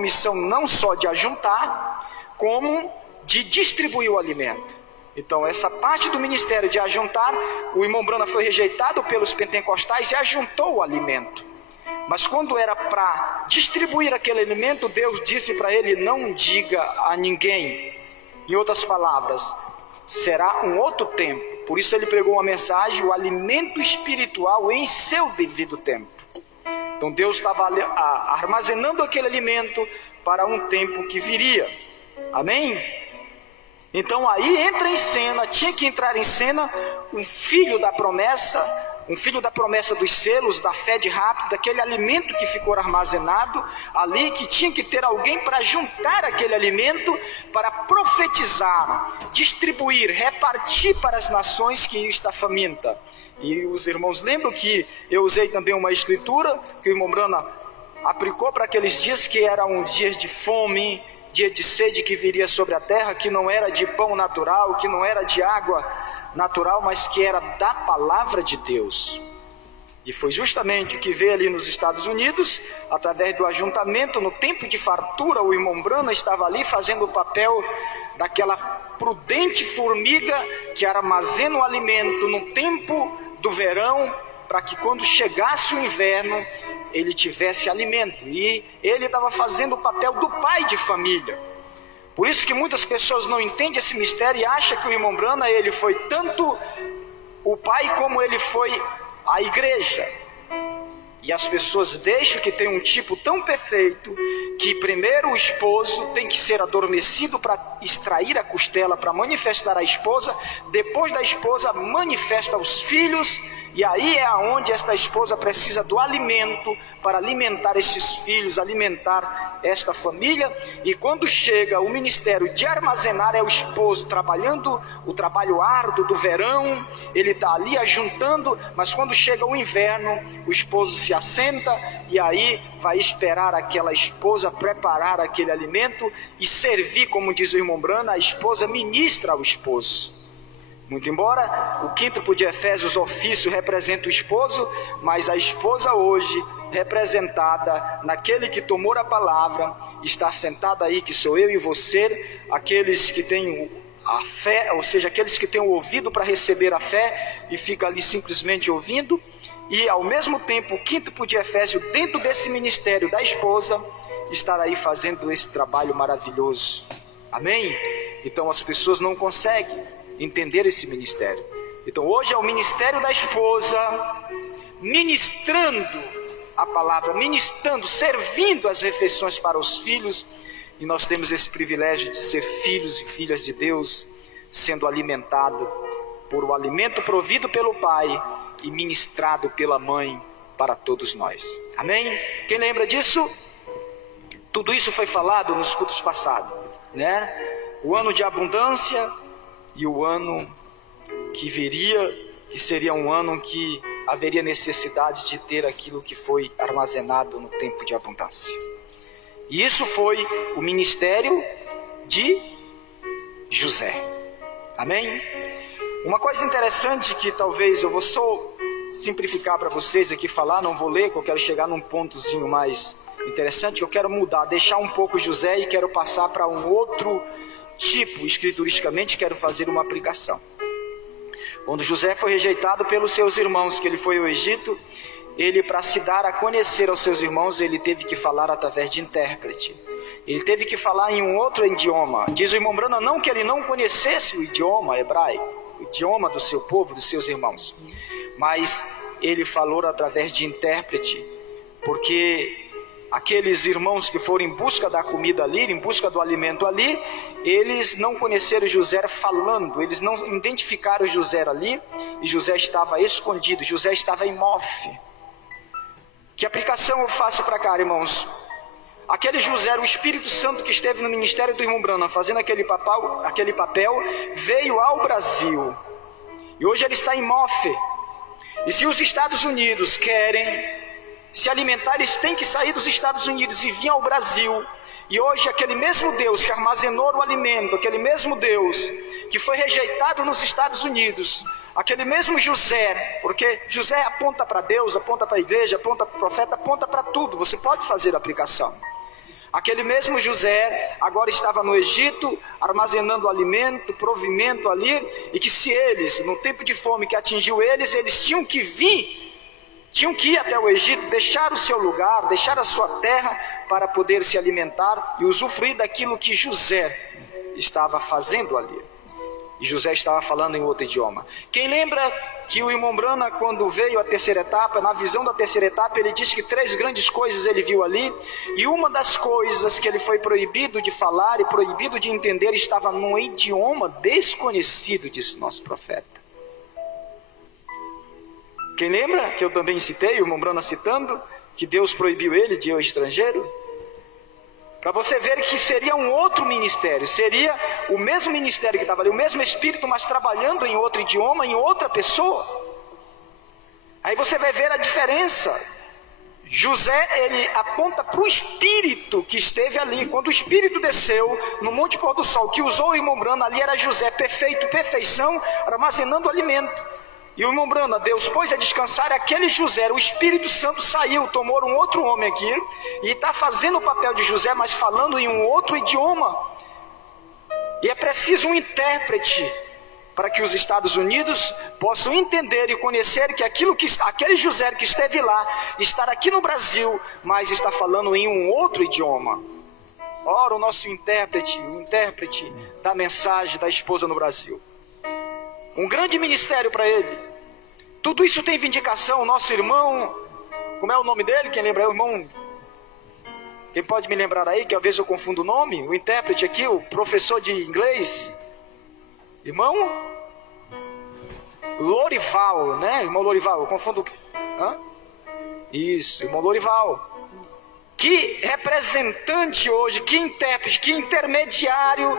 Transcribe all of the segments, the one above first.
comissão não só de ajuntar, como de distribuir o alimento. Então essa parte do ministério de ajuntar, o irmão Branham foi rejeitado pelos pentecostais e ajuntou o alimento. Mas quando era para distribuir aquele alimento, Deus disse para ele: não diga a ninguém. Em outras palavras, será um outro tempo. Por isso ele pregou uma mensagem: o alimento espiritual em seu devido tempo. Então Deus estava armazenando aquele alimento para um tempo que viria. Amém? Então aí entra em cena, tinha que entrar em cena um filho da promessa dos selos, da fé de rápido, daquele alimento que ficou armazenado ali, que tinha que ter alguém para juntar aquele alimento, para profetizar, distribuir, repartir para as nações que está faminta. E os irmãos lembram que eu usei também uma escritura, que o irmão Branham aplicou para aqueles dias, que eram dias de fome, dia de sede que viria sobre a terra, que não era de pão natural, que não era de água natural, mas que era da palavra de Deus. E foi justamente o que veio ali nos Estados Unidos, através do ajuntamento. No tempo de fartura, o irmão Branham estava ali fazendo o papel daquela prudente formiga que armazena o alimento no tempo do verão, para que quando chegasse o inverno, ele tivesse alimento. E ele estava fazendo o papel do pai de família. Por isso que muitas pessoas não entendem esse mistério e acham que o irmão Branham, ele foi tanto o pai como ele foi a igreja. E as pessoas deixam que tem um tipo tão perfeito, que primeiro o esposo tem que ser adormecido para extrair a costela, para manifestar a esposa. Depois da esposa manifesta os filhos, e aí é onde esta esposa precisa do alimento para alimentar estes filhos, alimentar esta família. E quando chega o ministério de armazenar, é o esposo trabalhando o trabalho árduo do verão, ele está ali ajuntando, mas quando chega o inverno, o esposo se assenta e aí vai esperar aquela esposa preparar aquele alimento e servir, como diz o irmão Branham, a esposa ministra ao esposo. Muito embora o quíntuple de Efésios ofício representa o esposo, mas a esposa hoje, representada naquele que tomou a palavra, está sentada aí, que sou eu e você, aqueles que têm a fé, ou seja, aqueles que têm o ouvido para receber a fé e fica ali simplesmente ouvindo. E ao mesmo tempo, o quíntuple de Efésios, dentro desse ministério da esposa, estar aí fazendo esse trabalho maravilhoso. Amém? Então as pessoas não conseguem entender esse ministério. Então hoje é o ministério da esposa, ministrando a palavra, ministrando, servindo as refeições para os filhos. E nós temos esse privilégio de ser filhos e filhas de Deus, sendo alimentado por o alimento provido pelo Pai e ministrado pela Mãe para todos nós. Amém? Quem lembra disso? Tudo isso foi falado nos cultos passados, né? O ano de abundância e o ano que viria, que seria um ano que haveria necessidade de ter aquilo que foi armazenado no tempo de abundância. E isso foi o ministério de José. Amém? Uma coisa interessante que talvez eu vou só simplificar para vocês aqui falar, não vou ler, que eu quero chegar num pontozinho mais interessante, que eu quero mudar, deixar um pouco José e quero passar para um outro tipo, escrituristicamente, quero fazer uma aplicação. Quando José foi rejeitado pelos seus irmãos, que ele foi ao Egito, ele, para se dar a conhecer aos seus irmãos, ele teve que falar através de intérprete. Ele teve que falar em um outro idioma. Diz o irmão Branham, não que ele não conhecesse o idioma hebraico, o idioma do seu povo, dos seus irmãos, mas ele falou através de intérprete, porque aqueles irmãos que foram em busca da comida ali, em busca do alimento ali, eles não conheceram José falando, eles não identificaram José ali, e José estava escondido, José estava em mofe. Que aplicação eu faço para cá, irmãos? Aquele José, o Espírito Santo que esteve no ministério do irmão Branham, fazendo aquele papel, veio ao Brasil, e hoje ele está em mofe. E se os Estados Unidos querem se alimentar, eles têm que sair dos Estados Unidos e vir ao Brasil. E hoje aquele mesmo Deus que armazenou o alimento, aquele mesmo Deus que foi rejeitado nos Estados Unidos, aquele mesmo José, porque José aponta para Deus, aponta para a igreja, aponta para o profeta, aponta para tudo, você pode fazer a aplicação. Aquele mesmo José agora estava no Egito, armazenando alimento, provimento ali, e que se eles, no tempo de fome que atingiu eles tinham que ir até o Egito, deixar o seu lugar, deixar a sua terra para poder se alimentar e usufruir daquilo que José estava fazendo ali. E José estava falando em outro idioma. Quem lembra que o irmão Brana, quando veio a terceira etapa, na visão da terceira etapa, ele disse que 3 grandes coisas ele viu ali, e uma das coisas que ele foi proibido de falar e proibido de entender estava num idioma desconhecido, disse nosso profeta. Quem lembra que eu também citei, o irmão Brana citando, que Deus proibiu ele de ir ao estrangeiro? Para você ver que seria um outro ministério, seria o mesmo ministério que estava ali, o mesmo Espírito, mas trabalhando em outro idioma, em outra pessoa. Aí você vai ver a diferença. José, ele aponta para o Espírito que esteve ali. Quando o Espírito desceu no Monte Pôr do Sol, que usou o irmão Brana, ali era José, perfeito, perfeição, armazenando alimento. E o irmão Brana, Deus pôs a descansar, aquele José, o Espírito Santo saiu, tomou um outro homem aqui, e está fazendo o papel de José, mas falando em um outro idioma. E é preciso um intérprete, para que os Estados Unidos possam entender e conhecer que aquele José que esteve lá, está aqui no Brasil, mas está falando em um outro idioma. Ora, o nosso intérprete, o intérprete da mensagem da esposa no Brasil. Um grande ministério para ele. Tudo isso tem vindicação. Nosso irmão, como é o nome dele? Quem lembra? É o irmão. Quem pode me lembrar aí, que às vezes eu confundo o nome? O intérprete aqui, o professor de inglês. Irmão Lorival, né? Irmão Lorival, eu confundo. Hã? Isso, irmão Lorival. Que representante hoje, que intérprete, que intermediário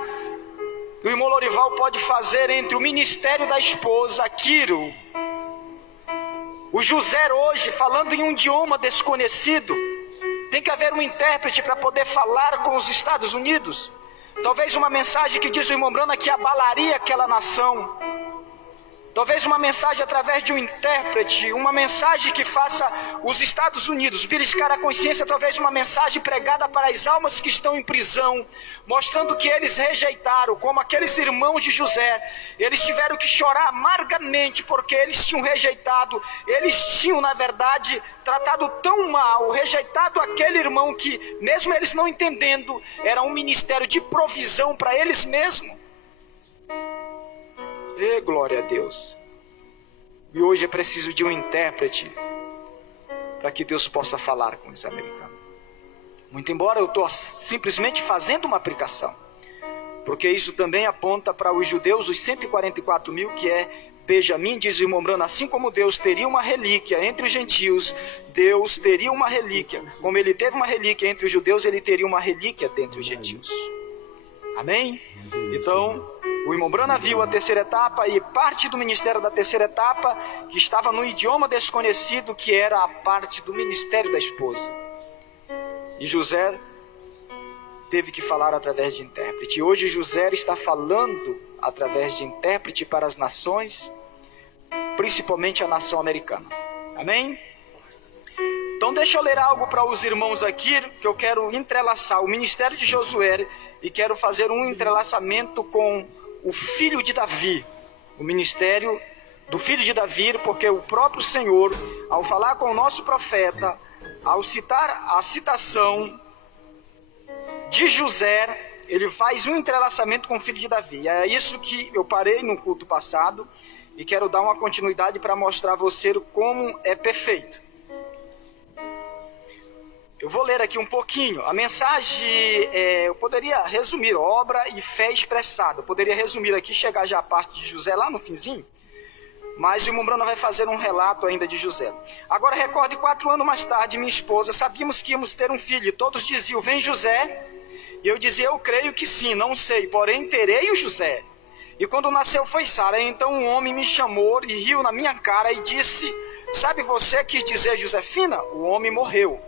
o irmão Lorival pode fazer entre o ministério da esposa, Quiro, o José hoje falando em um idioma desconhecido. Tem que haver um intérprete para poder falar com os Estados Unidos. Talvez uma mensagem que diz o irmão Brana que abalaria aquela nação. Talvez uma mensagem através de um intérprete, uma mensagem que faça os Estados Unidos beliscar a consciência através de uma mensagem pregada para as almas que estão em prisão, mostrando que eles rejeitaram, como aqueles irmãos de José, eles tiveram que chorar amargamente porque eles tinham rejeitado, eles tinham na verdade tratado tão mal, rejeitado aquele irmão que, mesmo eles não entendendo, era um ministério de provisão para eles mesmos. E glória a Deus. E hoje é preciso de um intérprete para que Deus possa falar com os americanos. Muito embora eu estou simplesmente fazendo uma aplicação, porque isso também aponta para os judeus, os 144 mil, que é Benjamim, diz o irmão Brana, assim como Deus teria uma relíquia entre os gentios, Deus teria uma relíquia. Como ele teve uma relíquia entre os judeus, ele teria uma relíquia dentre os gentios. Amém? Então, o irmão Brana viu a terceira etapa e parte do ministério da terceira etapa que estava no idioma desconhecido, que era a parte do ministério da esposa. E José teve que falar através de intérprete. E hoje José está falando através de intérprete para as nações, principalmente a nação americana. Amém? Então deixa eu ler algo para os irmãos aqui, que eu quero entrelaçar o ministério de Josué e quero fazer um entrelaçamento com o filho de Davi, o ministério do filho de Davi, porque o próprio Senhor, ao falar com o nosso profeta, ao citar a citação de José, ele faz um entrelaçamento com o filho de Davi. É isso que eu parei no culto passado e quero dar uma continuidade para mostrar a você como é perfeito. Eu vou ler aqui um pouquinho. A mensagem, eu poderia resumir, obra e fé expressada. Eu poderia resumir aqui, chegar já a parte de José lá no finzinho. Mas o irmão Brana vai fazer um relato ainda de José. Agora recorde, 4 anos mais tarde, minha esposa, sabíamos que íamos ter um filho. E todos diziam, vem José. E eu dizia, eu creio que sim, não sei, porém terei o José. E quando nasceu foi Sara. Então um homem me chamou e riu na minha cara e disse, sabe você quis dizer Josefina? O homem morreu.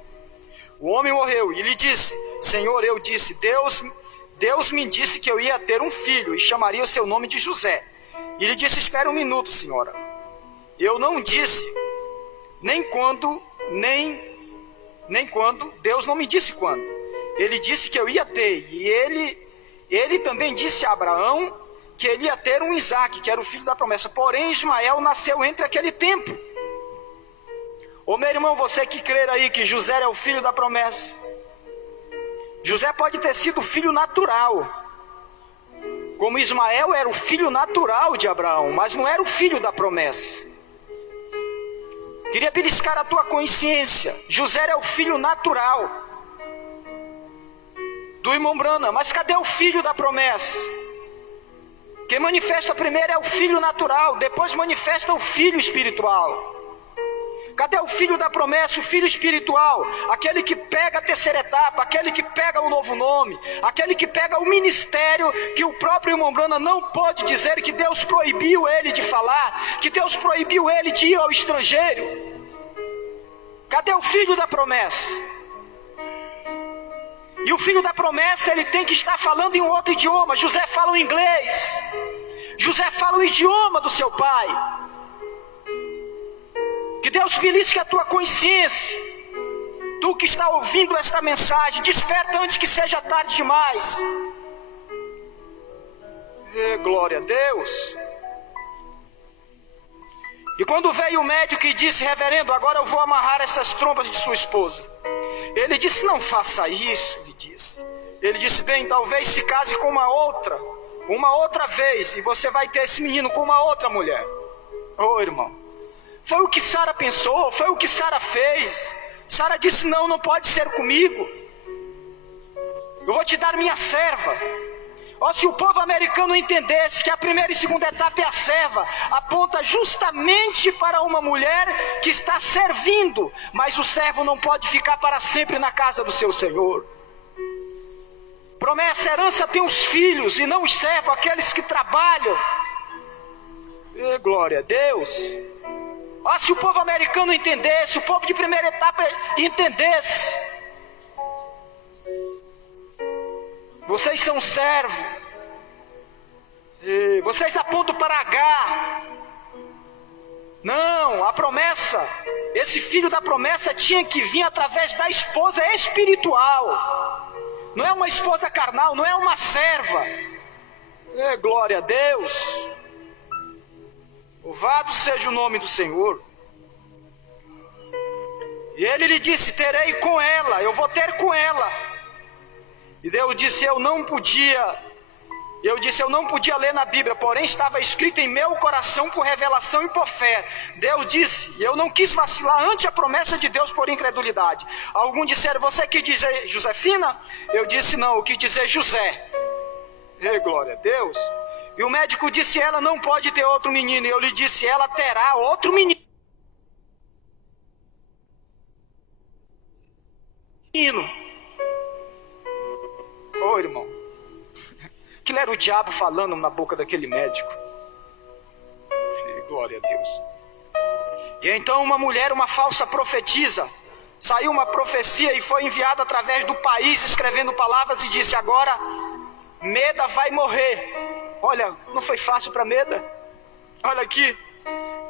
O homem morreu e lhe disse, Senhor, eu disse, Deus me disse que eu ia ter um filho e chamaria o seu nome de José. E ele disse, espera um minuto, senhora. Eu não disse nem quando, Deus não me disse quando. Ele disse que eu ia ter. E ele também disse a Abraão que ele ia ter um Isaque, que era o filho da promessa. Porém, Ismael nasceu entre aquele tempo. Ô meu irmão, você que crer aí que José é o filho da promessa. José pode ter sido filho natural, como Ismael era o filho natural de Abraão, mas não era o filho da promessa. Queria beliscar a tua consciência. José é o filho natural do irmão Branham, mas cadê o filho da promessa? Quem manifesta primeiro é o filho natural, depois manifesta o filho espiritual. Cadê o filho da promessa, o filho espiritual? Aquele que pega a terceira etapa, aquele que pega o novo nome, aquele que pega o ministério que o próprio irmão Branham não pode dizer, que Deus proibiu ele de falar, que Deus proibiu ele de ir ao estrangeiro. Cadê o filho da promessa? E o filho da promessa, ele tem que estar falando em um outro idioma. José fala o inglês. José fala o idioma do seu pai. Que Deus belisque a tua consciência. Tu que está ouvindo esta mensagem, desperta antes que seja tarde demais. Glória a Deus. E quando veio o médico e disse: reverendo, agora eu vou amarrar essas trompas de sua esposa. Ele disse: não faça isso, Ele disse: bem, talvez se case com uma outra vez, e você vai ter esse menino com uma outra mulher. Oh, irmão. Foi o que Sara pensou, foi o que Sara fez. Sara disse: não pode ser comigo. Eu vou te dar minha serva. Se o povo americano entendesse que a primeira e segunda etapa é a serva, aponta justamente para uma mulher que está servindo, mas o servo não pode ficar para sempre na casa do seu senhor. Promessa, herança tem os filhos e não os servos, aqueles que trabalham. Glória a Deus. Se o povo americano entendesse, o povo de primeira etapa entendesse. Vocês são servos. Vocês apontam para H. Não, a promessa, esse filho da promessa tinha que vir através da esposa espiritual. Não é uma esposa carnal, não é uma serva. Glória a Deus. Louvado seja o nome do Senhor. E ele lhe disse: terei com ela, eu vou ter com ela. E Deus disse: eu não podia ler na Bíblia, porém estava escrito em meu coração por revelação e por fé. Deus disse, eu não quis vacilar ante a promessa de Deus por incredulidade. Alguns disseram: você quis dizer Josefina? Eu disse: não, eu quis dizer José. Glória a Deus. E o médico disse: ela não pode ter outro menino. E eu lhe disse: ela terá outro menino. Ô irmão, aquilo era o diabo falando na boca daquele médico. Glória a Deus. E então uma mulher, uma falsa profetisa, saiu uma profecia e foi enviada através do país, escrevendo palavras, e disse: agora Meda vai morrer. Olha, não foi fácil para Meda. Olha aqui.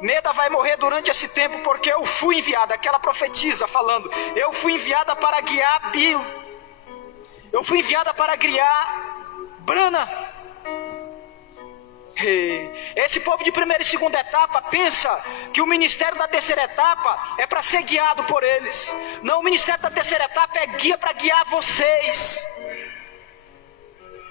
Meda vai morrer durante esse tempo porque eu fui enviada. Aquela profetisa falando: eu fui enviada para guiar Bill. Eu fui enviada para guiar Brana. Esse povo de primeira e segunda etapa pensa que o ministério da terceira etapa é para ser guiado por eles. Não, o ministério da terceira etapa é guia para guiar vocês.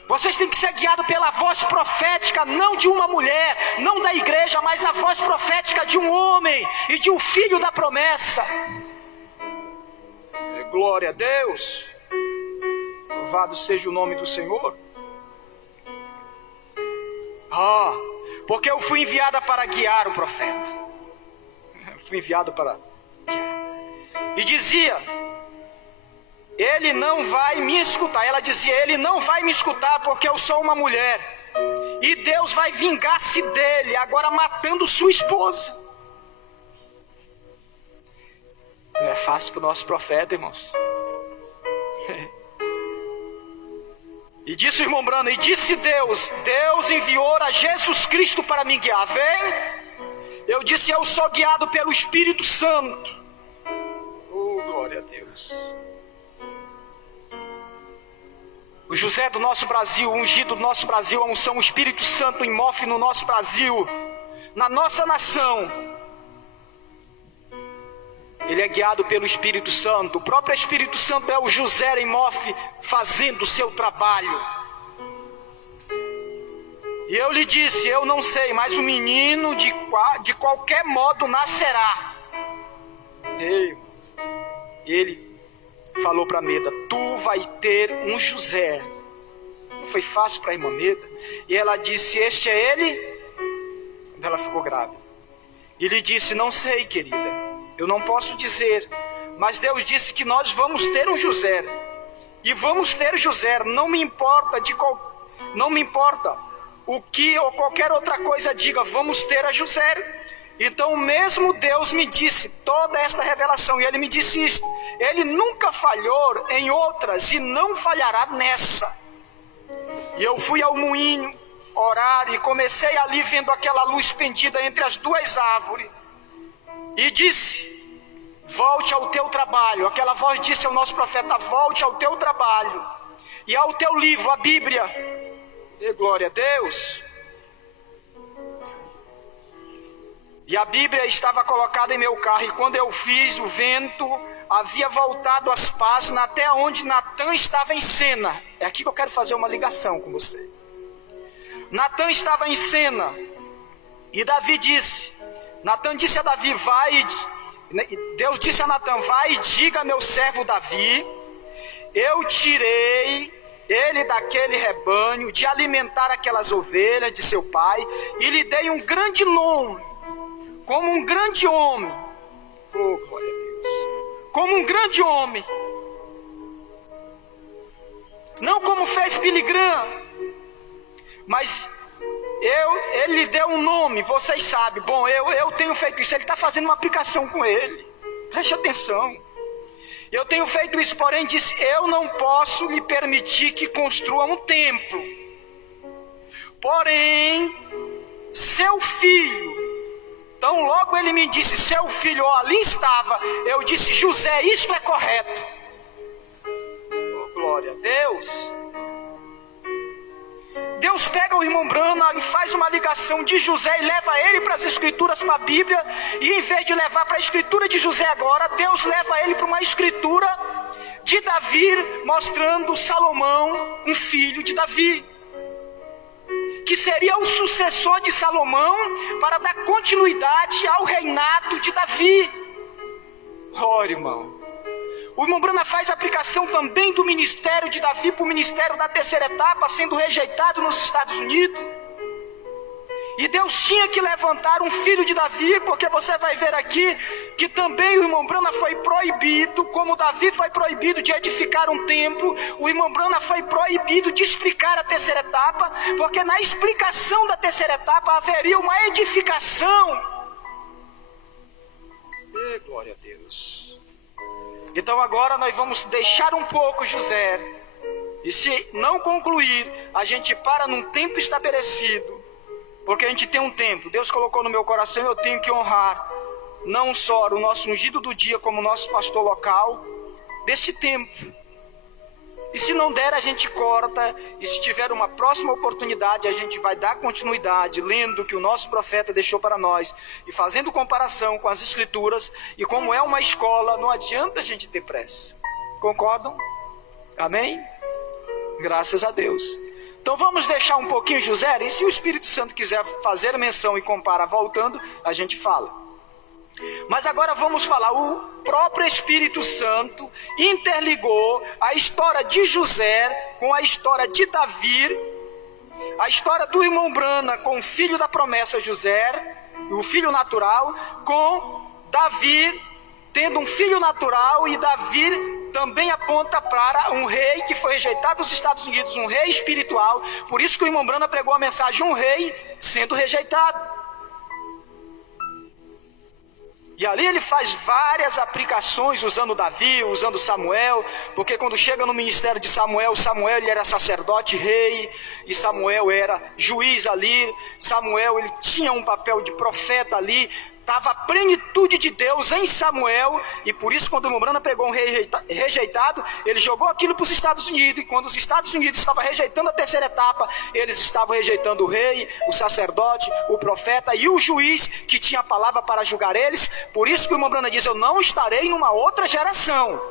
Vocês têm que ser guiados pela voz profética, não de uma mulher, não da igreja, mas a voz profética de um homem e de um filho da promessa. Glória a Deus. Louvado seja o nome do Senhor. Porque eu fui enviada para guiar o profeta. Fui enviado para guiar. E dizia: ele não vai me escutar. Ela dizia: ele não vai me escutar porque eu sou uma mulher. E Deus vai vingar-se dele, agora matando sua esposa. Não é fácil para o nosso profeta, irmãos. E disse o irmão Branham, e disse Deus enviou a Jesus Cristo para me guiar. Vem. Eu disse: eu sou guiado pelo Espírito Santo. Glória a Deus. O José do nosso Brasil, o ungido do nosso Brasil, a unção, o Espírito Santo em mofe no nosso Brasil, na nossa nação. Ele é guiado pelo Espírito Santo. O próprio Espírito Santo é o José em mofe fazendo o seu trabalho. E eu lhe disse, eu não sei, mas o menino de qualquer modo nascerá. Ele falou para Meda, tu vai ter um José. Não foi fácil para a irmã Meda. E ela disse, este é ele? Ela ficou grávida. E lhe disse, não sei, querida, eu não posso dizer, mas Deus disse que nós vamos ter um José. E vamos ter José, não me importa o que ou qualquer outra coisa diga, vamos ter a José. Então mesmo Deus me disse toda esta revelação, e Ele me disse isso, Ele nunca falhou em outras e não falhará nessa. E eu fui ao moinho orar e comecei ali vendo aquela luz pendida entre as duas árvores, e disse, volte ao teu trabalho. Aquela voz disse ao nosso profeta, volte ao teu trabalho e ao teu livro, a Bíblia. E glória a Deus. E a Bíblia estava colocada em meu carro, e quando eu fiz, o vento havia voltado as páginas até onde Natan estava em cena. É aqui que eu quero fazer uma ligação com você. Natan estava em cena, e Davi disse, Natan disse a Davi, vai, Deus disse a Natan, vai e diga a meu servo Davi, eu tirei ele daquele rebanho, de alimentar aquelas ovelhas de seu pai, e lhe dei um grande nome, como um grande homem. Oh, glória a Deus. Como um grande homem. Não como fez Billy Graham, mas ele lhe deu um nome, vocês sabem. Bom, eu tenho feito isso. Ele está fazendo uma aplicação com ele. Preste atenção. Eu tenho feito isso, porém disse, eu não posso lhe permitir que construa um templo. Porém, seu filho, então logo ele me disse, seu filho, ó, ali estava. Eu disse, José, isto é correto. Oh, glória a Deus. Deus pega o irmão Branham e faz uma ligação de José e leva ele para as escrituras, para a Bíblia. E em vez de levar para a escritura de José agora, Deus leva ele para uma escritura de Davi, mostrando Salomão, um filho de Davi, que seria o sucessor de Salomão para dar continuidade ao reinado de Davi. Oh, irmão. O irmão Branham faz aplicação também do ministério de Davi para o ministério da terceira etapa, sendo rejeitado nos Estados Unidos. E Deus tinha que levantar um filho de Davi, porque você vai ver aqui que também o irmão Branham foi proibido, como Davi foi proibido de edificar um templo, o irmão Branham foi proibido de explicar a terceira etapa, porque na explicação da terceira etapa haveria uma edificação. E glória a Deus. Então agora nós vamos deixar um pouco José, e se não concluir, a gente para num tempo estabelecido, porque a gente tem um tempo. Deus colocou no meu coração, eu tenho que honrar não só o nosso ungido do dia, como o nosso pastor local, desse tempo. E se não der, a gente corta, e se tiver uma próxima oportunidade, a gente vai dar continuidade, lendo o que o nosso profeta deixou para nós, e fazendo comparação com as escrituras, e como é uma escola, não adianta a gente ter pressa. Concordam? Amém? Graças a Deus. Então vamos deixar um pouquinho José, e se o Espírito Santo quiser fazer menção e comparar voltando, a gente fala. Mas agora vamos falar, o próprio Espírito Santo interligou a história de José com a história de Davi, a história do irmão Branham com o filho da promessa José, o filho natural, com Davi tendo um filho natural, e Davi também aponta para um rei que foi rejeitado nos Estados Unidos, um rei espiritual. Por isso que o irmão Branham pregou a mensagem, um rei sendo rejeitado. E ali ele faz várias aplicações usando Davi, usando Samuel, porque quando chega no ministério de Samuel, Samuel ele era sacerdote, rei, e Samuel era juiz ali. Samuel ele tinha um papel de profeta ali, Estava a plenitude de Deus em Samuel, e por isso quando o irmão Branham pregou um rei rejeitado, ele jogou aquilo para os Estados Unidos, e quando os Estados Unidos estavam rejeitando a terceira etapa, eles estavam rejeitando o rei, o sacerdote, o profeta e o juiz que tinha a palavra para julgar eles. Por isso que o irmão Branham diz: eu não estarei numa outra geração,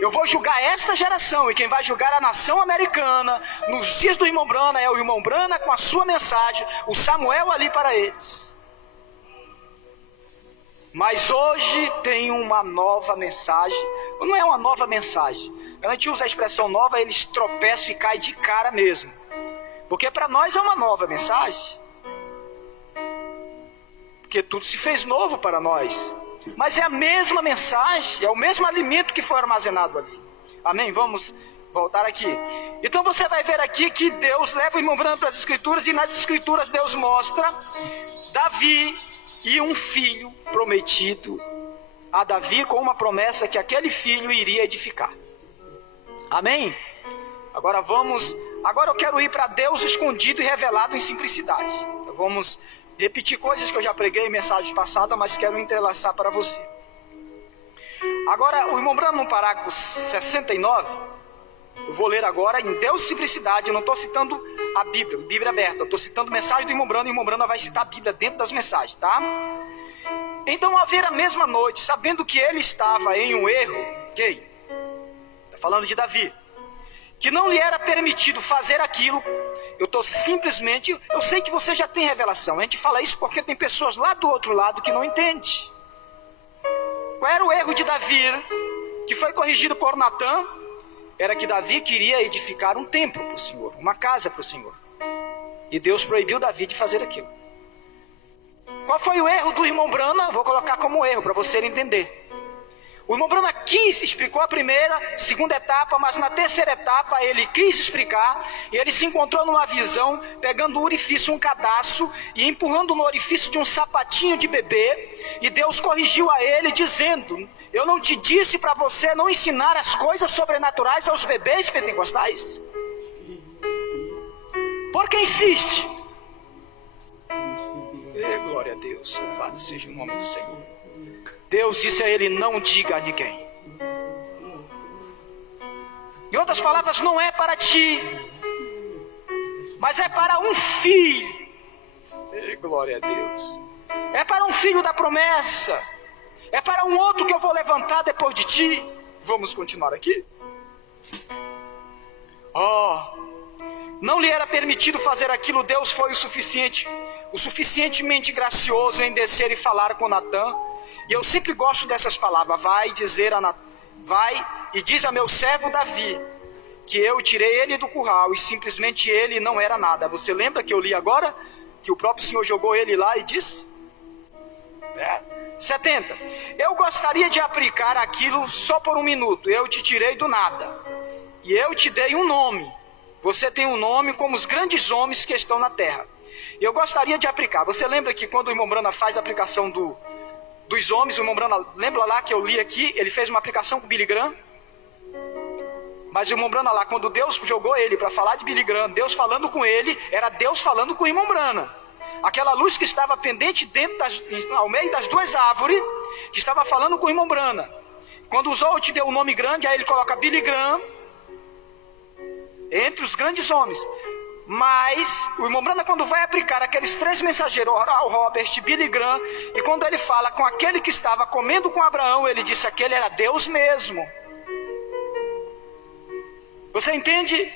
eu vou julgar esta geração, e quem vai julgar a nação americana nos dias do irmão Branham é o irmão Branham com a sua mensagem, o Samuel ali para eles. Mas hoje tem uma nova mensagem. Não é uma nova mensagem. Quando a gente usa a expressão nova, eles tropeçam e caem de cara mesmo. Porque para nós é uma nova mensagem. Porque tudo se fez novo para nós. Mas é a mesma mensagem, é o mesmo alimento que foi armazenado ali. Amém? Vamos voltar aqui. Então você vai ver aqui que Deus leva o irmão Branham para as Escrituras, e nas Escrituras Deus mostra Davi e um filho prometido a Davi, com uma promessa que aquele filho iria edificar. Amém? Agora eu quero ir para Deus escondido e revelado em simplicidade. Então vamos repetir coisas que eu já preguei em mensagens passadas, mas quero entrelaçar para você. Agora, o irmão Branham no parágrafo 69, eu vou ler agora em Deus e simplicidade. Eu não estou citando a Bíblia aberta, eu estou citando mensagem do irmão Branham, e o irmão Branham vai citar a Bíblia dentro das mensagens, tá? Então, ao ver a mesma noite, sabendo que ele estava em um erro, quem? Está falando de Davi, que não lhe era permitido fazer aquilo. Eu sei que você já tem revelação, a gente fala isso porque tem pessoas lá do outro lado que não entendem. Qual era o erro de Davi, que foi corrigido por Natã? Era que Davi queria edificar um templo para o Senhor, uma casa para o Senhor. E Deus proibiu Davi de fazer aquilo. Qual foi o erro do irmão Branham? Vou colocar como erro para você entender. O irmão Branham explicou a primeira, segunda etapa, mas na terceira etapa ele quis explicar, e ele se encontrou numa visão, pegando o orifício, um cadastro, e empurrando no orifício de um sapatinho de bebê, e Deus corrigiu a ele dizendo: eu não te disse para você não ensinar as coisas sobrenaturais aos bebês pentecostais? Por que insiste? Glória a Deus, louvado seja o nome do Senhor. Deus disse a ele: não diga a ninguém. Em outras palavras, não é para ti, mas é para um filho. Glória a Deus. É para um filho da promessa. É para um outro que eu vou levantar depois de ti. Vamos continuar aqui. Não lhe era permitido fazer aquilo. Deus foi o suficientemente gracioso em descer e falar com Natã. E eu sempre gosto dessas palavras. Vai e diz a meu servo Davi que eu tirei ele do curral e simplesmente ele não era nada. Você lembra que eu li agora? Que o próprio Senhor jogou ele lá e disse? 70. Eu gostaria de aplicar aquilo só por um minuto. Eu te tirei do nada e eu te dei um nome. Você tem um nome como os grandes homens que estão na terra. Eu gostaria de aplicar. Você lembra que quando o irmão Branham faz a aplicação dos homens, o irmão Branham, lembra lá que eu li aqui, ele fez uma aplicação com Billy Graham? Mas o irmão Branham lá, quando Deus jogou ele para falar de Billy Graham, Deus falando com ele, era Deus falando com o irmão Branham. Aquela luz que estava pendente ao meio das duas árvores, que estava falando com o irmão Branham. Quando usou, te deu um nome grande, aí ele coloca Billy Graham entre os grandes homens. Mas o irmão Branham, quando vai aplicar aqueles três mensageiros, Oral Robert, Billy Graham, e quando ele fala com aquele que estava comendo com Abraão, ele disse: aquele era Deus mesmo. Você entende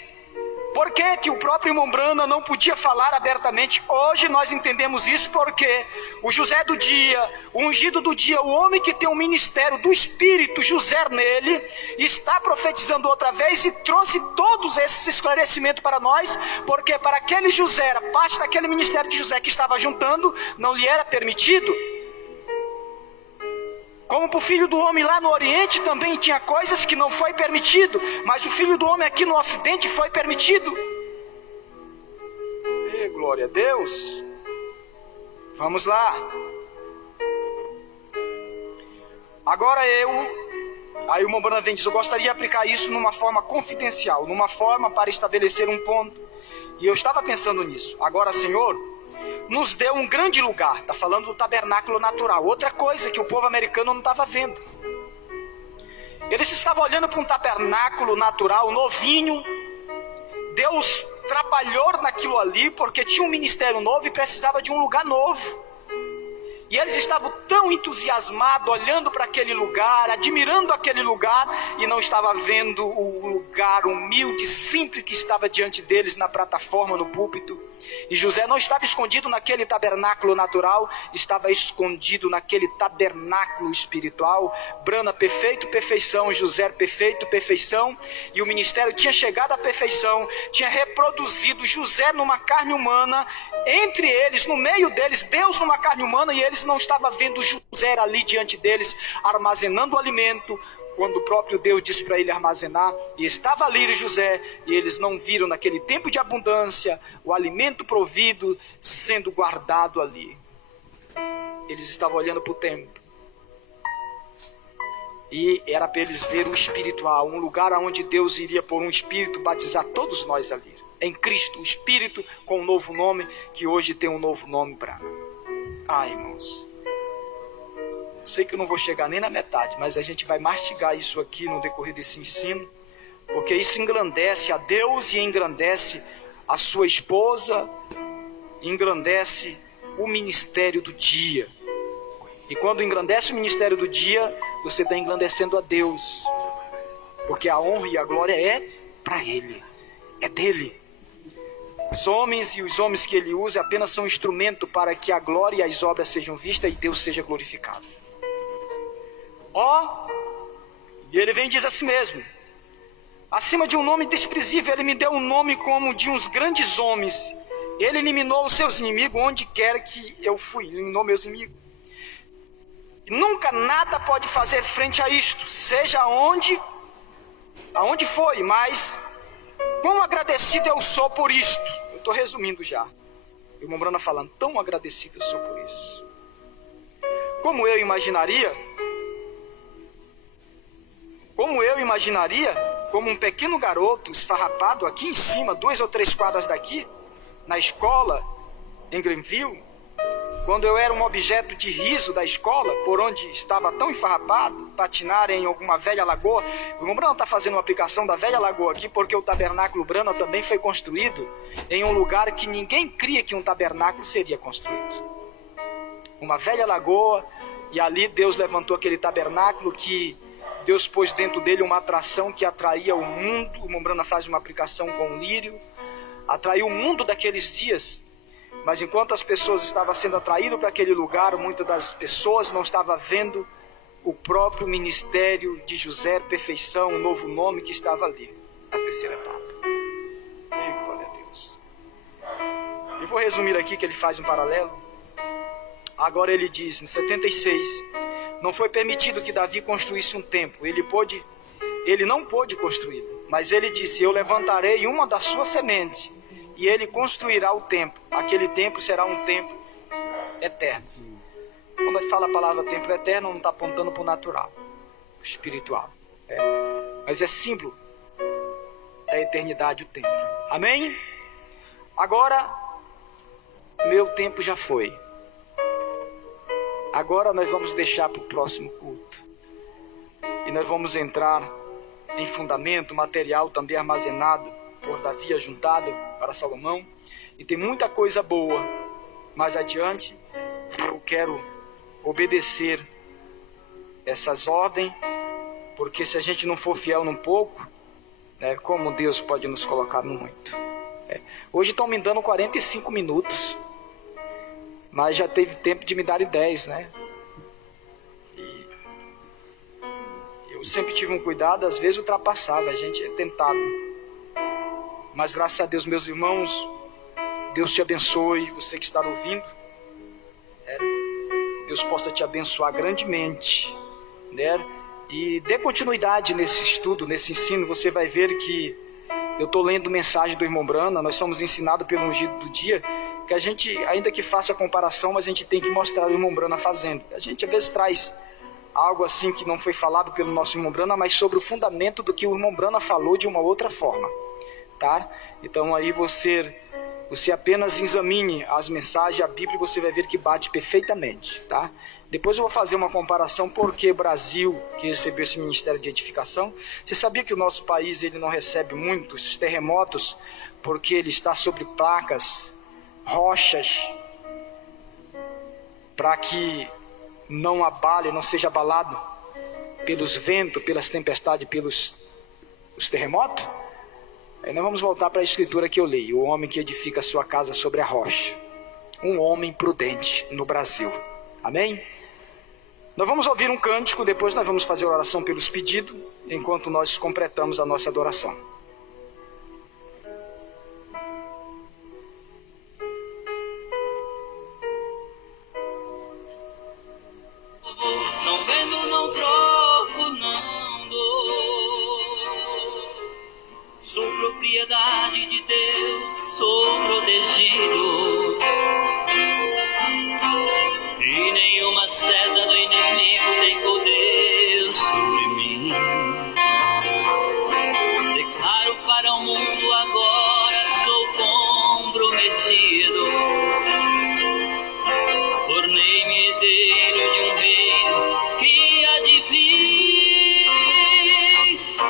por que o próprio irmão Branham não podia falar abertamente? Hoje nós entendemos isso porque o José do dia, o ungido do dia, o homem que tem o ministério do Espírito, José nele, está profetizando outra vez e trouxe todos esses esclarecimentos para nós, porque para aquele José, a parte daquele ministério de José que estava juntando, não lhe era permitido. Como para o filho do homem lá no Oriente também tinha coisas que não foi permitido, mas o filho do homem aqui no Ocidente foi permitido. Glória a Deus. Vamos lá. Agora aí o irmão Branham vem e diz: eu gostaria de aplicar isso numa forma confidencial, numa forma para estabelecer um ponto. E eu estava pensando nisso. Agora, Senhor, nos deu um grande lugar. Está falando do tabernáculo natural. Outra coisa que o povo americano não estava vendo. Eles estavam olhando para um tabernáculo natural, novinho. Deus trabalhou naquilo ali porque tinha um ministério novo e precisava de um lugar novo. E eles estavam tão entusiasmados, olhando para aquele lugar, admirando aquele lugar, e não estavam vendo o lugar humilde, simples que estava diante deles na plataforma, no púlpito. E José não estava escondido naquele tabernáculo natural, estava escondido naquele tabernáculo espiritual. Brana, perfeito, perfeição. José, perfeito, perfeição. E o ministério tinha chegado à perfeição, tinha reproduzido José numa carne humana, entre eles, no meio deles, Deus numa carne humana, e eles não estavam vendo José ali diante deles, armazenando o alimento, quando o próprio Deus disse para ele armazenar, e estava ali José, e eles não viram naquele tempo de abundância, o alimento provido sendo guardado ali. Eles estavam olhando para o templo, e era para eles ver o espiritual, um lugar onde Deus iria por um espírito batizar todos nós ali, em Cristo, o espírito com um novo nome, que hoje tem um novo nome para... irmãos, sei que eu não vou chegar nem na metade, mas a gente vai mastigar isso aqui no decorrer desse ensino, porque isso engrandece a Deus e engrandece a sua esposa, engrandece o ministério do dia. E quando engrandece o ministério do dia, você está engrandecendo a Deus, porque a honra e a glória é para Ele, é dele. Os homens e os homens que Ele usa apenas são instrumento para que a glória e as obras sejam vistas e Deus seja glorificado. E Ele vem e diz assim mesmo: acima de um nome desprezível, Ele me deu um nome como de uns grandes homens. Ele eliminou os seus inimigos onde quer que eu fui. Eliminou meus inimigos. E nunca nada pode fazer frente a isto, seja aonde foi, mas quão agradecido eu sou por isto. Eu estou resumindo já. O irmão Brana falando, tão agradecido eu sou por isso. Como eu imaginaria, como um pequeno garoto esfarrapado aqui em cima, 2 ou 3 quadras daqui, na escola, em Greenville, quando eu era um objeto de riso da escola, por onde estava tão enfarrapado, patinar em alguma velha lagoa. O irmão Brana está fazendo uma aplicação da velha lagoa aqui, porque o tabernáculo Brana também foi construído em um lugar que ninguém cria que um tabernáculo seria construído. Uma velha lagoa, e ali Deus levantou aquele tabernáculo que Deus pôs dentro dele uma atração que atraía o mundo. O irmão Brana faz uma aplicação com o lírio, atraiu o mundo daqueles dias. Mas enquanto as pessoas estavam sendo atraídas para aquele lugar, muitas das pessoas não estavam vendo o próprio ministério de José, perfeição, um novo nome que estava ali, a terceira etapa. E glória a Deus. Eu vou resumir aqui que ele faz um paralelo. Agora ele diz, no 76, não foi permitido que Davi construísse um templo. Ele não pôde construí-lo, mas ele disse, eu levantarei uma da sua semente, e ele construirá o templo. Aquele templo será um templo eterno. Quando ele fala a palavra templo eterno, não está apontando para o natural, para o espiritual. Mas é símbolo da eternidade o templo. Amém? Agora, meu tempo já foi. Agora nós vamos deixar para o próximo culto. E nós vamos entrar em fundamento, material também armazenado por Davi, ajuntado para Salomão, e tem muita coisa boa mais adiante. Eu quero obedecer essas ordens, porque se a gente não for fiel num pouco, como Deus pode nos colocar no muito. Hoje estão me dando 45 minutos, mas já teve tempo de me darem 10, né? E eu sempre tive um cuidado, às vezes ultrapassado, a gente é tentado. Mas graças a Deus, meus irmãos, Deus te abençoe, você que está ouvindo. Deus possa te abençoar grandemente, né? E dê continuidade nesse estudo, nesse ensino. Você vai ver que eu estou lendo mensagem do irmão Brana. Nós somos ensinados pelo ungido do dia, que a gente, ainda que faça a comparação, mas a gente tem que mostrar o irmão Brana fazendo. A gente às vezes traz algo assim que não foi falado pelo nosso irmão Brana, mas sobre o fundamento do que o irmão Brana falou de uma outra forma. Tá? Então aí você Você apenas examine as mensagens, a Bíblia, e você vai ver que bate perfeitamente, tá? Depois eu vou fazer uma comparação porque Brasil, que recebeu esse ministério de edificação. Você sabia que o nosso país ele não recebe muitos terremotos porque ele está sobre placas, rochas, para que não abale, não seja abalado pelos ventos, pelas tempestades, pelos os terremotos? Aí nós vamos voltar para a escritura que eu leio. O homem que edifica a sua casa sobre a rocha. Um homem prudente no Brasil. Amém? Nós vamos ouvir um cântico, depois nós vamos fazer oração pelos pedidos, enquanto nós completamos a nossa adoração. Não vendo, não troco, não dou. Sou propriedade de Deus, sou protegido. E nenhuma seta do inimigo tem poder sobre mim. Declaro para o mundo agora, sou comprometido. Tornei-me herdeiro de um reino que há de vir.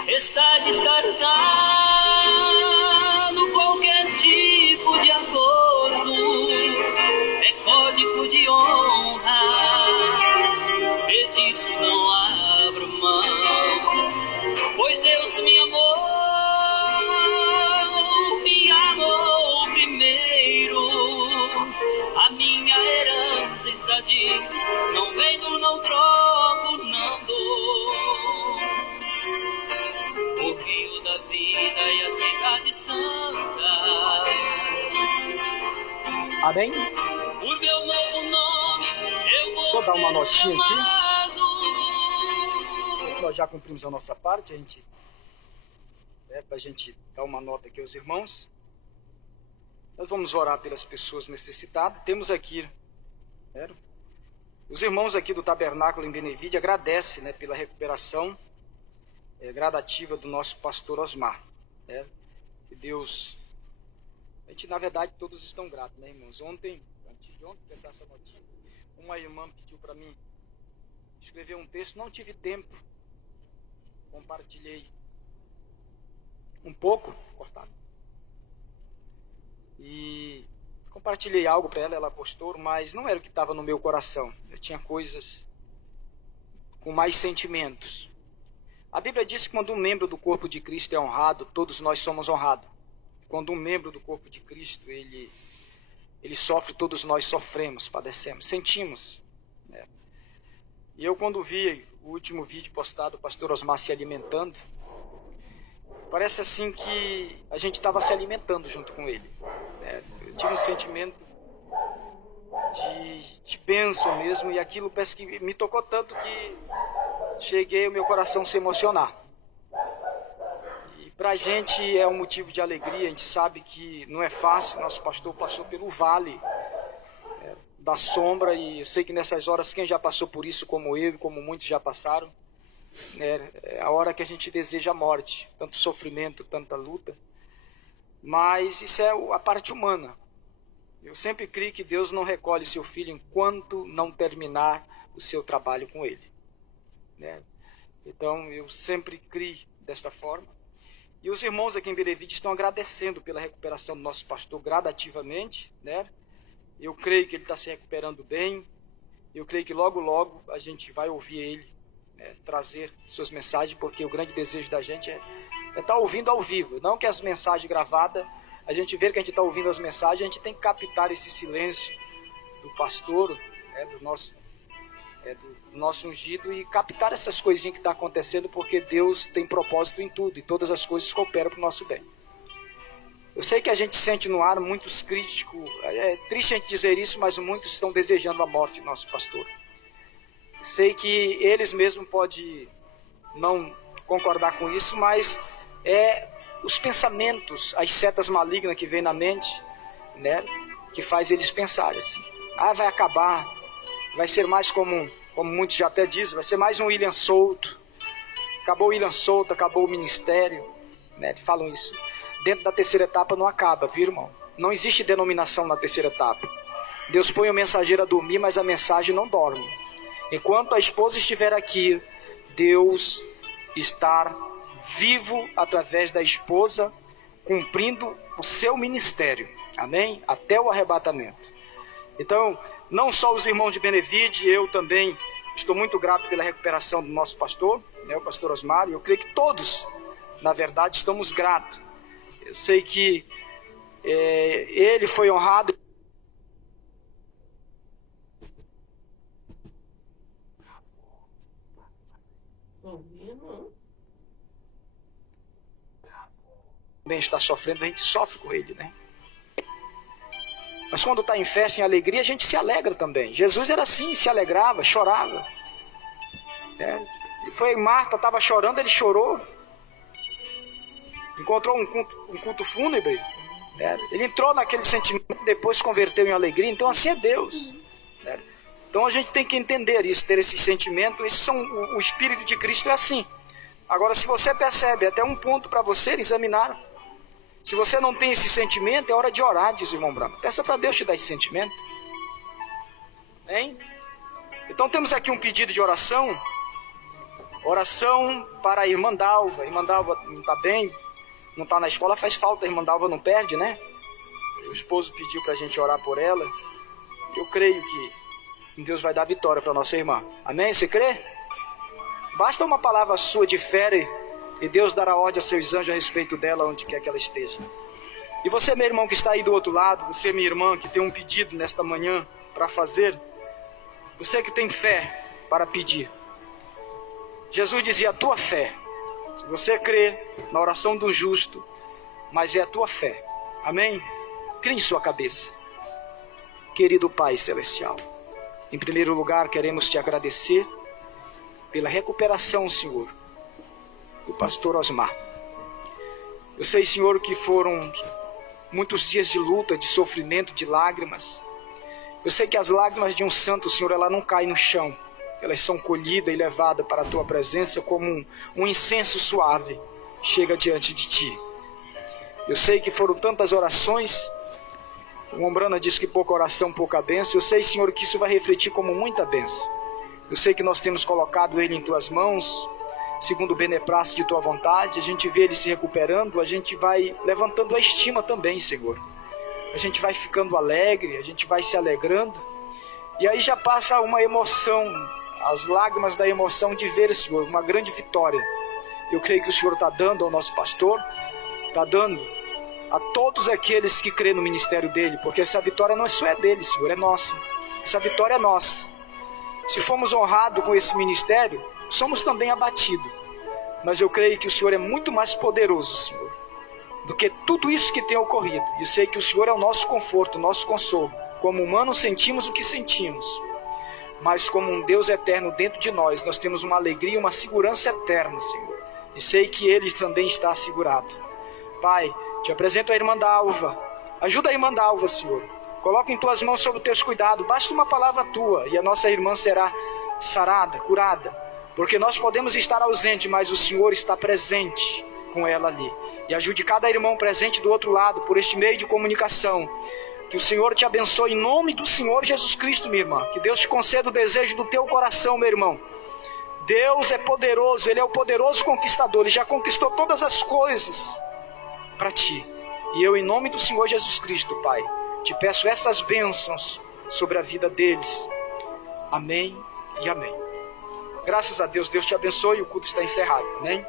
Está descartado qualquer tipo de acordo. É código de honra. E disse não abro mão. Pois Deus me amou primeiro. A minha herança está de não vendo, não troco, não dou. O rio da vida e a cidade santa. Amém? Por meu novo nome eu vou Só dar uma notinha aqui. chamado. Nós já cumprimos a nossa parte, para a gente dar uma nota aqui aos irmãos. Nós vamos orar pelas pessoas necessitadas. Temos aqui, os irmãos aqui do Tabernáculo em Benevide agradecem, pela recuperação gradativa do nosso pastor Osmar. Que Deus, na verdade, todos estão gratos, irmãos? Antes de ontem, tentar essa notinha, uma irmã pediu para mim escrever um texto, não tive tempo, compartilhei um pouco, cortado, e compartilhei algo para ela, ela postou, mas não era o que estava no meu coração. Eu tinha coisas com mais sentimentos. A Bíblia diz que quando um membro do corpo de Cristo é honrado, todos nós somos honrados. Quando um membro do corpo de Cristo, ele sofre, todos nós sofremos, padecemos, sentimos. E eu, quando vi o último vídeo postado, o pastor Osmar se alimentando, parece assim que a gente estava se alimentando junto com ele. Eu tive um sentimento de bênção mesmo, e aquilo parece que me tocou tanto que cheguei o meu coração a se emocionar. E para a gente é um motivo de alegria, a gente sabe que não é fácil, nosso pastor passou pelo vale da sombra, e eu sei que nessas horas quem já passou por isso, como eu e como muitos já passaram, é a hora que a gente deseja a morte, tanto sofrimento, tanta luta, mas isso é a parte humana. Eu sempre creio que Deus não recolhe seu filho enquanto não terminar o seu trabalho com ele. Então eu sempre criei desta forma. E os irmãos aqui em Benevide estão agradecendo pela recuperação do nosso pastor gradativamente. Eu creio que ele está se recuperando bem. Eu creio que logo logo a gente vai ouvir ele trazer suas mensagens, porque o grande desejo da gente é estar ouvindo ao vivo. Não que as mensagens gravadas, a gente vê que a gente está ouvindo as mensagens, a gente tem que captar esse silêncio do pastor, do nosso ungido, e captar essas coisinhas que estão acontecendo, porque Deus tem propósito em tudo, e todas as coisas cooperam para o nosso bem. Eu sei que a gente sente no ar muitos críticos, é triste a gente dizer isso, mas muitos estão desejando a morte do nosso pastor. Sei que eles mesmos podem não concordar com isso, mas os pensamentos, as setas malignas que vêm na mente, que faz eles pensarem assim, vai acabar, vai ser mais como muitos já até dizem, vai ser mais um William Souto, acabou o William Souto, acabou o ministério, falam isso. dentro da terceira etapa não acaba, viu, irmão? Não existe denominação na terceira etapa. Deus põe o mensageiro a dormir, mas a mensagem não dorme. Enquanto a esposa estiver aqui, Deus está vivo através da esposa, cumprindo o seu ministério. Amém? Até o arrebatamento. Então, não só os irmãos de Benevide, eu também estou muito grato pela recuperação do nosso pastor, né, o pastor Osmar, e eu creio que todos, na verdade, estamos gratos. Eu sei que ele foi honrado. Também está sofrendo, a gente sofre com ele, né? Mas quando está em festa, em alegria, a gente se alegra também. Jesus era assim, se alegrava, chorava. Foi Marta, estava chorando, ele chorou. Encontrou um culto fúnebre. Ele entrou naquele sentimento, depois se converteu em alegria. Então assim é Deus. Então a gente tem que entender isso, ter esse sentimento. O Espírito de Cristo é assim. Agora, se você percebe, até um ponto para você examinar. Se você não tem esse sentimento, é hora de orar, diz o irmão Branco. Peça para Deus te dar esse sentimento. Hein? Então temos aqui um pedido de oração. Oração para a irmã Dalva. A irmã Dalva não está bem, não está na escola, faz falta. A irmã Dalva não perde, né? O esposo pediu para a gente orar por ela. Eu creio que Deus vai dar vitória para nossa irmã. Amém? Você crê? Basta uma palavra sua de fé e Deus dará ordem aos seus anjos a respeito dela, onde quer que ela esteja. E você, meu irmão, que está aí do outro lado, você, minha irmã, que tem um pedido nesta manhã para fazer, você que tem fé para pedir. Jesus dizia, a tua fé. Se você crê na oração do justo, mas é a tua fé. Amém? Crie em sua cabeça. Querido Pai Celestial, em primeiro lugar, queremos te agradecer pela recuperação, Senhor, do pastor Osmar. Eu sei, Senhor, que foram muitos dias de luta, de sofrimento, de lágrimas. Eu sei que as lágrimas de um santo, Senhor, ela não caem no chão. Elas são colhidas e levadas para a tua presença como um incenso suave. Chega diante de ti. Eu sei que foram tantas orações. O Ombrana disse que pouca oração, pouca bênção. Eu sei, Senhor, que isso vai refletir como muita bênção. Eu sei que nós temos colocado ele em tuas mãos, segundo o beneplácito de tua vontade. A gente vê ele se recuperando, a gente vai levantando a estima também, Senhor. A gente vai ficando alegre, a gente vai se alegrando. E aí já passa uma emoção, as lágrimas da emoção de ver, Senhor, uma grande vitória. Eu creio que o Senhor está dando ao nosso pastor, está dando a todos aqueles que crêem no ministério dele, porque essa vitória não só é dele, Senhor, é nossa. Essa vitória é nossa. Se formos honrados com esse ministério, somos também abatidos. Mas eu creio que o Senhor é muito mais poderoso, Senhor, do que tudo isso que tem ocorrido. E eu sei que o Senhor é o nosso conforto, o nosso consolo. Como humanos sentimos o que sentimos, mas como um Deus eterno dentro de nós, nós temos uma alegria, uma segurança eterna, Senhor. E sei que Ele também está assegurado. Pai, te apresento a irmã Dalva. Ajuda a irmã Dalva, Senhor. Coloca em tuas mãos sob os teus cuidados. Basta uma palavra tua e a nossa irmã será sarada, curada. Porque nós podemos estar ausentes, mas o Senhor está presente com ela ali. E ajude cada irmão presente do outro lado, por este meio de comunicação. Que o Senhor te abençoe em nome do Senhor Jesus Cristo, minha irmã. Que Deus te conceda o desejo do teu coração, meu irmão. Deus é poderoso, Ele é o poderoso conquistador. Ele já conquistou todas as coisas para ti. E eu, em nome do Senhor Jesus Cristo, Pai, te peço essas bênçãos sobre a vida deles. Amém e amém. Graças a Deus, Deus te abençoe e o culto está encerrado. Amém?